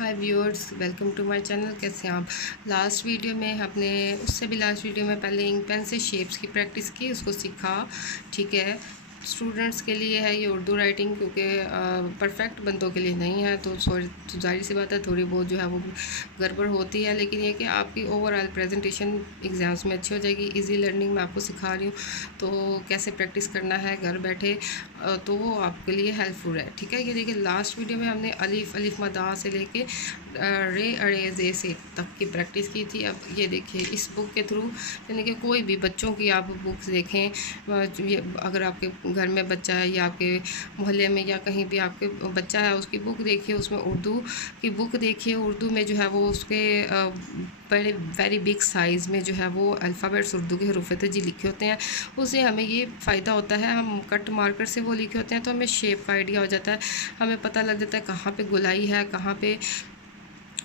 Hi viewers, welcome to my channel. कैसे हैं आप? लास्ट वीडियो में हमने उससे भी लास्ट वीडियो में पहले इंक पेन से शेप्स की प्रैक्टिस की, उसको सीखा। ठीक है, स्टूडेंट्स के लिए है ये उर्दू राइटिंग, क्योंकि परफेक्ट बंदों के लिए नहीं है। तो जाहिर सी बात है, थोड़ी बहुत जो है वो गड़बड़ होती है, लेकिन ये कि आपकी ओवरऑल प्रेजेंटेशन एग्ज़ाम्स में अच्छी हो जाएगी। इजी लर्निंग मैं आपको सिखा रही हूँ, तो कैसे प्रैक्टिस करना है घर बैठे, तो वो आपके लिए हेल्पफुल है। ठीक है, ये देखिए लास्ट वीडियो में हमने अलिफ मदा से लेके रे अड़े जे से तक की प्रैक्टिस की थी। अब ये देखिए इस बुक के थ्रू, यानी कि कोई भी बच्चों की आप बुक्स देखें, ये अगर आपके घर में बच्चा है या आपके मोहल्ले में या कहीं भी आपके बच्चा है, उसकी बुक देखिए, उसमें उर्दू की बुक देखिए। उर्दू में जो है वो उसके बड़े वेरी बिग साइज़ में जो है वो अल्फ़ाबेट्स उर्दू के हरूफ तजी लिखे होते हैं। उससे हमें ये फ़ायदा होता है, हम कट मार्कर से वो लिखे होते हैं तो हमें शेप का आइडिया हो जाता है, हमें पता लग जाता है कहाँ पे गोलाई है, कहाँ पे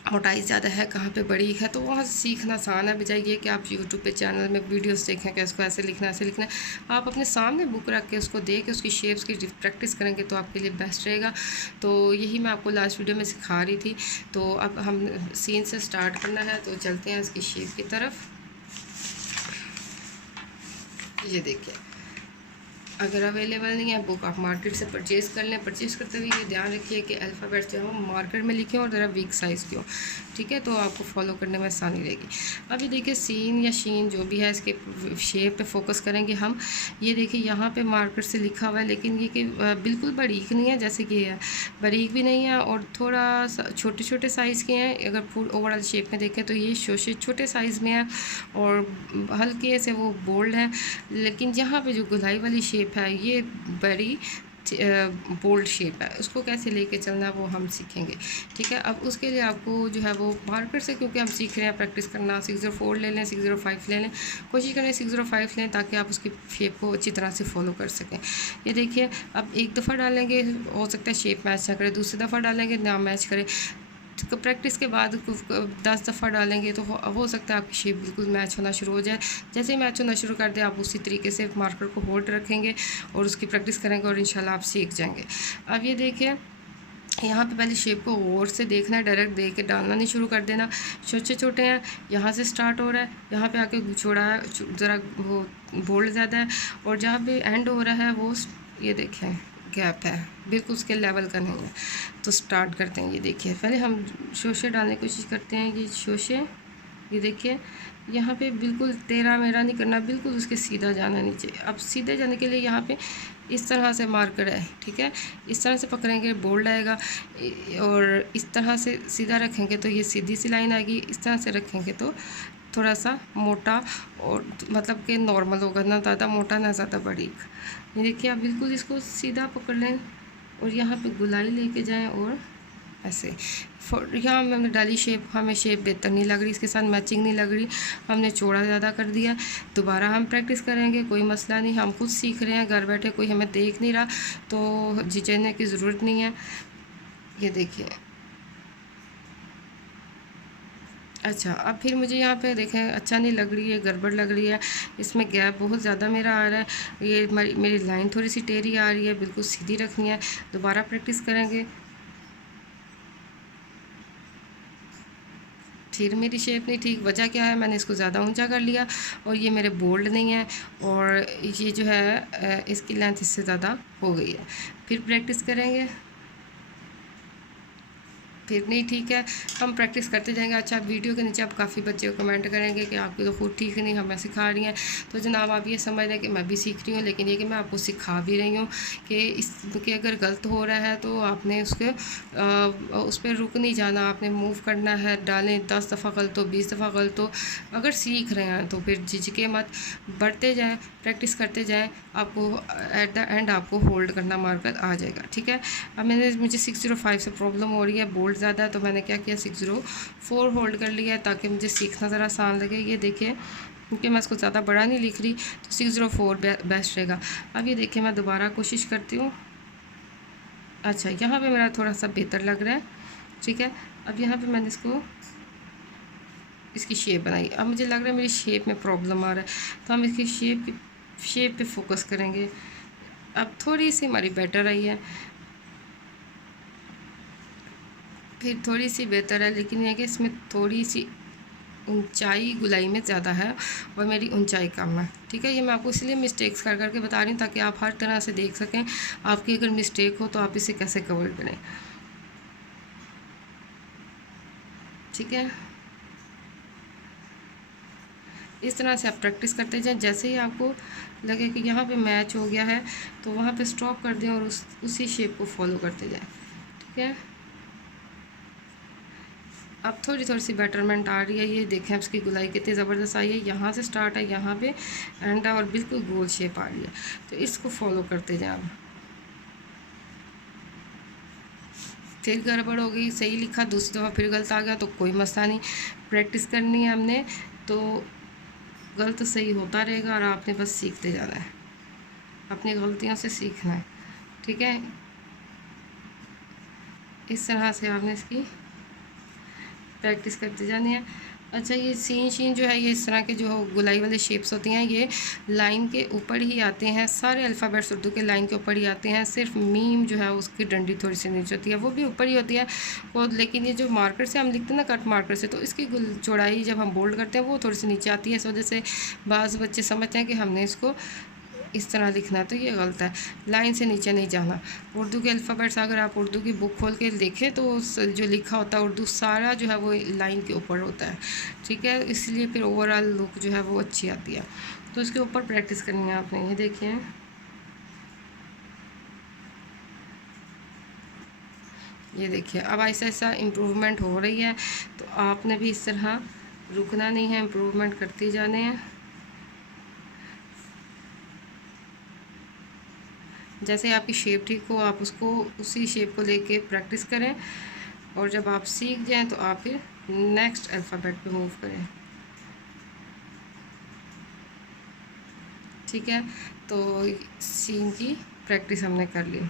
मोटाई ज़्यादा है, कहाँ पे बड़ी है। तो वहाँ सीखना आसान है, बजाय ये कि आप यूट्यूब पे चैनल में वीडियोस देखें कि इसको ऐसे लिखना ऐसे लिखना है। आप अपने सामने बुक रख के उसको देख के उसकी शेप्स की प्रैक्टिस करेंगे तो आपके लिए बेस्ट रहेगा। तो यही मैं आपको लास्ट वीडियो में सिखा रही थी। तो अब हम सीन से स्टार्ट करना है, तो चलते हैं इसकी शेप की तरफ। ये देखिए, अगर अवेलेबल नहीं है बुक, आप मार्केट से परचेज़ कर लें। परचेज़ करते हुए ये ध्यान रखिए कि अल्फ़ाबेट्स जो है मार्केट में लिखे और ज़रा बिग साइज़ के हो। ठीक है, तो आपको फॉलो करने में आसानी रहेगी। अभी देखिए सीन या शीन जो भी है, इसके शेप पे फोकस करेंगे हम। ये देखिए यहाँ पे मार्कर से लिखा हुआ है, लेकिन ये कि बिल्कुल बारीक नहीं है, जैसे कि है बारीक भी नहीं है और थोड़ा सा छोटे छोटे साइज़ के हैं। अगर फुल ओवरऑल शेप में देखें तो ये छोटे साइज़ में है और हल्के से वो बोल्ड है। लेकिन यहाँ पे जो गोलाई वाली शेप है ये बड़ी बोल्ड शेप है, उसको कैसे लेके चलना है वो हम सीखेंगे। ठीक है, अब उसके लिए आपको जो है वो मार्कर से, क्योंकि हम सीख रहे हैं प्रैक्टिस करना, 604 ले लें, 605 ले लें, कोशिश करें 605 लें ताकि आप उसकी शेप को अच्छी तरह से फॉलो कर सकें। ये देखिए, अब एक दफ़ा डालेंगे हो सकता है शेप मैच ना करे, दूसरी दफ़ा डालेंगे ना मैच करे। तो प्रैक्टिस के बाद 10 दफ़ा डालेंगे तो हो सकता है आपकी शेप बिल्कुल मैच होना शुरू हो जाए। जैसे ही मैच होना शुरू कर दे, आप उसी तरीके से मार्कर को होल्ड रखेंगे और उसकी प्रैक्टिस करेंगे और इंशाल्लाह आप सीख जाएंगे। अब ये देखिए, यहाँ पे पहले शेप को गौर से देखना है, डायरेक्ट देख के डालना नहीं शुरू कर देना। छोटे छोटे हैं, यहाँ से स्टार्ट हो रहा है, यहाँ पे आके छोड़ा है, ज़रा वो बोल्ड ज़्यादा है, और जहाँ पे एंड हो रहा है वो ये देखें गैप है, बिल्कुल उसके लेवल का नहीं है। तो स्टार्ट करते हैं। ये देखिए, पहले हम शोशे डालने की कोशिश करते हैं। ये शोशे, ये देखिए यहाँ पे बिल्कुल तेरा मेरा नहीं करना, बिल्कुल उसके सीधा जाना नीचे। अब सीधे जाने के लिए यहाँ पे इस तरह से मार्कर है। ठीक है, इस तरह से पकड़ेंगे बोल्ड आएगा, और इस तरह से सीधा रखेंगे तो ये सीधी सी लाइन आएगी। इस तरह से रखेंगे तो थोड़ा सा मोटा, और मतलब कि नॉर्मल होगा, ना ज़्यादा मोटा ना ज़्यादा बारीक। ये देखिए, आप बिल्कुल इसको सीधा पकड़ लें और यहाँ पे गुलाई लेके जाएं और ऐसे। यहाँ हमने डाली शेप, हमें शेप बेहतर नहीं लग रही, इसके साथ मैचिंग नहीं लग रही, हमने चौड़ा ज़्यादा कर दिया। दोबारा हम प्रैक्टिस करेंगे, कोई मसला नहीं, हम खुद सीख रहे हैं घर बैठे, कोई हमें देख नहीं रहा, तो झिझकने की ज़रूरत नहीं है। ये देखिए, अच्छा, अब फिर मुझे यहाँ पे देखें अच्छा नहीं लग रही है, गड़बड़ लग रही है, इसमें गैप बहुत ज़्यादा मेरा आ रहा है, ये मेरी लाइन थोड़ी सी टेढ़ी आ रही है, बिल्कुल सीधी रखनी है। दोबारा प्रैक्टिस करेंगे, फिर मेरी शेप नहीं ठीक। वजह क्या है, मैंने इसको ज़्यादा ऊंचा कर लिया और ये मेरे बोल्ड नहीं है, और ये जो है इसकी लेंथ इससे ज़्यादा हो गई है। फिर प्रैक्टिस करेंगे, फिर नहीं ठीक है, हम प्रैक्टिस करते जाएंगे। अच्छा, वीडियो के नीचे आप काफ़ी बच्चे कमेंट करेंगे कि आपकी तो खुद ठीक नहीं, हमें सिखा रही हैं। तो जनाब आप ये समझ लें कि मैं भी सीख रही हूँ, लेकिन ये कि मैं आपको सिखा भी रही हूँ कि इसके अगर गलत हो रहा है तो आपने उसके उस पर रुक नहीं जाना, आपने मूव करना है। डालें 10 दफ़ा गलत हो, 20 दफ़ा गलत हो, अगर सीख रहे हैं तो फिर झिझके मत, बढ़ते जाएँ, प्रैक्टिस करते जाएँ, आपको एट द एंड आपको होल्ड करना मार्कर आ जाएगा। ठीक है, अब मुझे 605 से प्रॉब्लम हो रही है, बोल्ड ज़्यादा है, तो मैंने क्या किया 604 होल्ड कर लिया है ताकि मुझे सीखना ज़रा आसान लगे। ये देखिए, क्योंकि मैं इसको ज़्यादा बड़ा नहीं लिख रही, तो 604 बेस्ट रहेगा। अब ये देखिए, मैं दोबारा कोशिश करती हूँ। अच्छा, यहाँ पे मेरा थोड़ा सा बेहतर लग रहा है। ठीक है, अब यहाँ पे मैंने इसकी शेप बनाई। अब मुझे लग रहा है मेरी शेप में प्रॉब्लम आ रहा है, तो हम इसकी शेप पे फोकस करेंगे। अब थोड़ी सी हमारी बेटर आई है। फिर थोड़ी सी बेहतर है, लेकिन यह कि इसमें थोड़ी सी ऊंचाई गुलाई में ज़्यादा है और मेरी ऊंचाई कम है। ठीक है, ये मैं आपको इसलिए मिस्टेक्स कर करके बता रही हूँ ताकि आप हर तरह से देख सकें आपकी अगर मिस्टेक हो तो आप इसे कैसे कवर करें। ठीक है, इस तरह से आप प्रैक्टिस करते जाएं। जैसे ही आपको लगे कि यहाँ पे मैच हो गया है तो वहाँ पे स्टॉप कर दें और उसी शेप को फॉलो करते जाएं। ठीक है, अब थोड़ी थोड़ी सी बेटरमेंट आ रही है। ये देखें उसकी गुलाई कितनी ज़बरदस्त आई है, यहाँ से स्टार्ट है, यहाँ पे एंड है और बिल्कुल गोल शेप आ रही है। तो इसको फॉलो करते जाएं। अब फिर गड़बड़ हो गई, सही लिखा, दूसरी दफ़ा फिर गलत आ गया तो कोई मसला नहीं, प्रैक्टिस करनी है हमने, तो गलत सही होता रहेगा और आपने बस सीखते जाना है, अपनी गलतियों से सीखना है। ठीक है, इस तरह से आपने इसकी प्रैक्टिस करते जानी है। अच्छा, ये सीन शीन जो है, ये इस तरह के जो गुलाई वाले शेप्स होती हैं ये लाइन के ऊपर ही आते हैं, सारे अल्फ़ाबेट्स उर्दू के लाइन के ऊपर ही आते हैं। सिर्फ मीम जो है उसकी डंडी थोड़ी सी नीचे होती है, वो भी ऊपर ही होती है वो, लेकिन ये जो मार्कर से हम लिखते हैं ना, कट मार्कर से, तो इसकी चौड़ाई जब हम बोल्ड करते हैं वो थोड़ी सी नीचे आती है। इस वजह से बाज़ बच्चे समझते हैं कि हमने इसको इस तरह लिखना है, तो ये गलत है, लाइन से नीचे नहीं जाना। उर्दू के अल्फ़ाबेट्स अगर आप उर्दू की बुक खोल के देखें तो जो लिखा होता है उर्दू सारा जो है वो लाइन के ऊपर होता है। ठीक है, इसलिए फिर ओवरऑल लुक जो है वो अच्छी आती है। तो इसके ऊपर प्रैक्टिस करनी है आपने। ये देखिए, ये देखिए, अब ऐसा ऐसा इम्प्रूवमेंट हो रही है, तो आपने भी इस तरह रुकना नहीं है, इम्प्रूवमेंट करते जाने हैं। जैसे आपकी शेप ठीक हो आप उसको उसी शेप को लेके प्रैक्टिस करें, और जब आप सीख जाएं तो आप फिर नेक्स्ट अल्फ़ाबेट पे मूव करें। ठीक है, तो सीन की प्रैक्टिस हमने कर ली।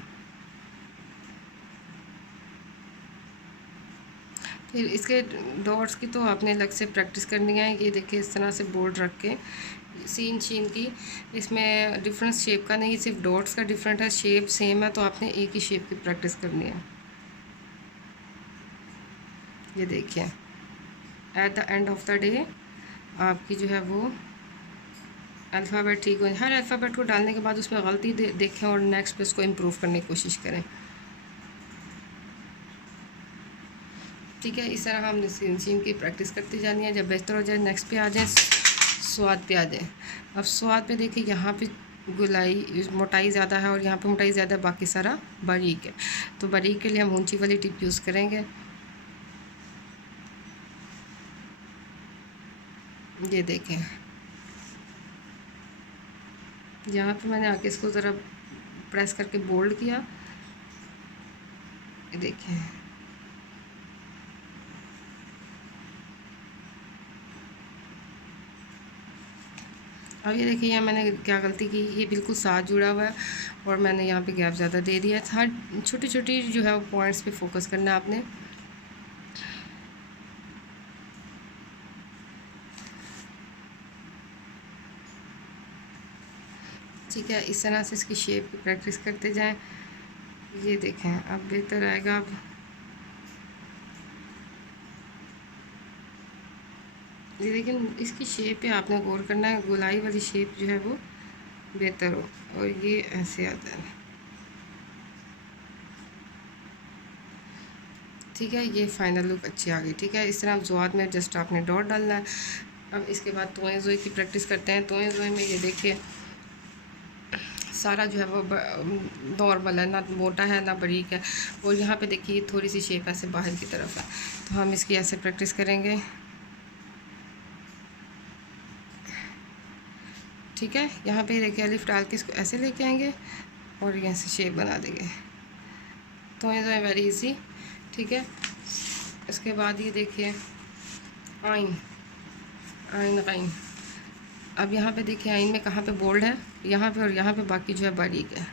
फिर इसके डॉट्स की तो आपने अलग से प्रैक्टिस करनी है। ये देखिए, इस तरह से बोर्ड रख के सीन शीन की, इसमें डिफरेंस शेप का नहीं, सिर्फ डॉट्स का डिफरेंट है, शेप सेम है, तो आपने एक ही शेप की प्रैक्टिस करनी है। ये देखिए, at the end of the day आपकी जो है वो अल्फ़ाबेट ठीक हो। हर अल्फ़ाबेट को डालने के बाद उसमें गलती देखें और नेक्स्ट पे उसको इम्प्रूव करने की कोशिश करें। ठीक है, इस तरह हम सीन की प्रैक्टिस करती जानी है। जब बेहतर हो जाए नेक्स्ट पे आ जाए, स्वाद पे आ जाए। अब स्वाद पे देखिए, यहाँ पे गुलाई मोटाई ज़्यादा है और यहाँ पे मोटाई ज़्यादा है, बाकी सारा बारीक है। तो बारीक के लिए हम ऊंची वाली टिप यूज़ करेंगे। ये देखें, यहाँ पे मैंने आके इसको ज़रा प्रेस करके बोल्ड किया। ये देखें, अब ये देखिए, यहाँ मैंने क्या गलती की, ये बिल्कुल साथ जुड़ा हुआ है और मैंने यहाँ पे गैप ज़्यादा दे दिया है। हर छोटी छोटी जो है वो पॉइंट्स पे फोकस करना है आपने। ठीक है, इस तरह से इसकी शेप की प्रैक्टिस करते जाएं। ये देखें, अब बेहतर आएगा। अब ये लेकिन इसकी शेप पे आपने गौर करना है, गोलाई वाली शेप जो है वो बेहतर हो, और ये ऐसे आता है। ठीक है, ये फाइनल लुक अच्छी आ गई। ठीक है, इस तरह ज़ुआद में जस्ट आपने डॉट डालना है। अब इसके बाद तोए ज़ोए की प्रैक्टिस करते हैं। तोए ज़ोए में ये देखिए, सारा जो है वो नॉर्मल है, ना मोटा है ना बारीक है, और यहाँ पे देखिए थोड़ी सी शेप ऐसे बाहर की तरफ है, तो हम इसकी ऐसे प्रैक्टिस करेंगे। ठीक है, यहाँ पे देखिए अलिफ डाल के इसको ऐसे लेके आएंगे और यहाँ से शेप बना देंगे। तो ये वेरी इजी। ठीक है, इसके बाद ये देखिए आइन, आइन गाइन। अब यहाँ पे देखिए आइन में कहाँ पे बोल्ड है, यहाँ पे, और यहाँ पे बाकी जो है बारीक है।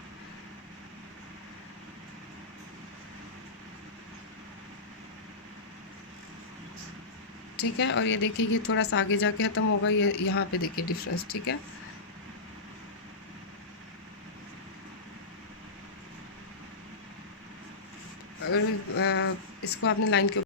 ठीक है, और ये देखिए ये थोड़ा सा आगे जाके ख़त्म होगा, ये यहाँ पे देखिए डिफरेंस। ठीक है, अगर इसको आपने लाइन के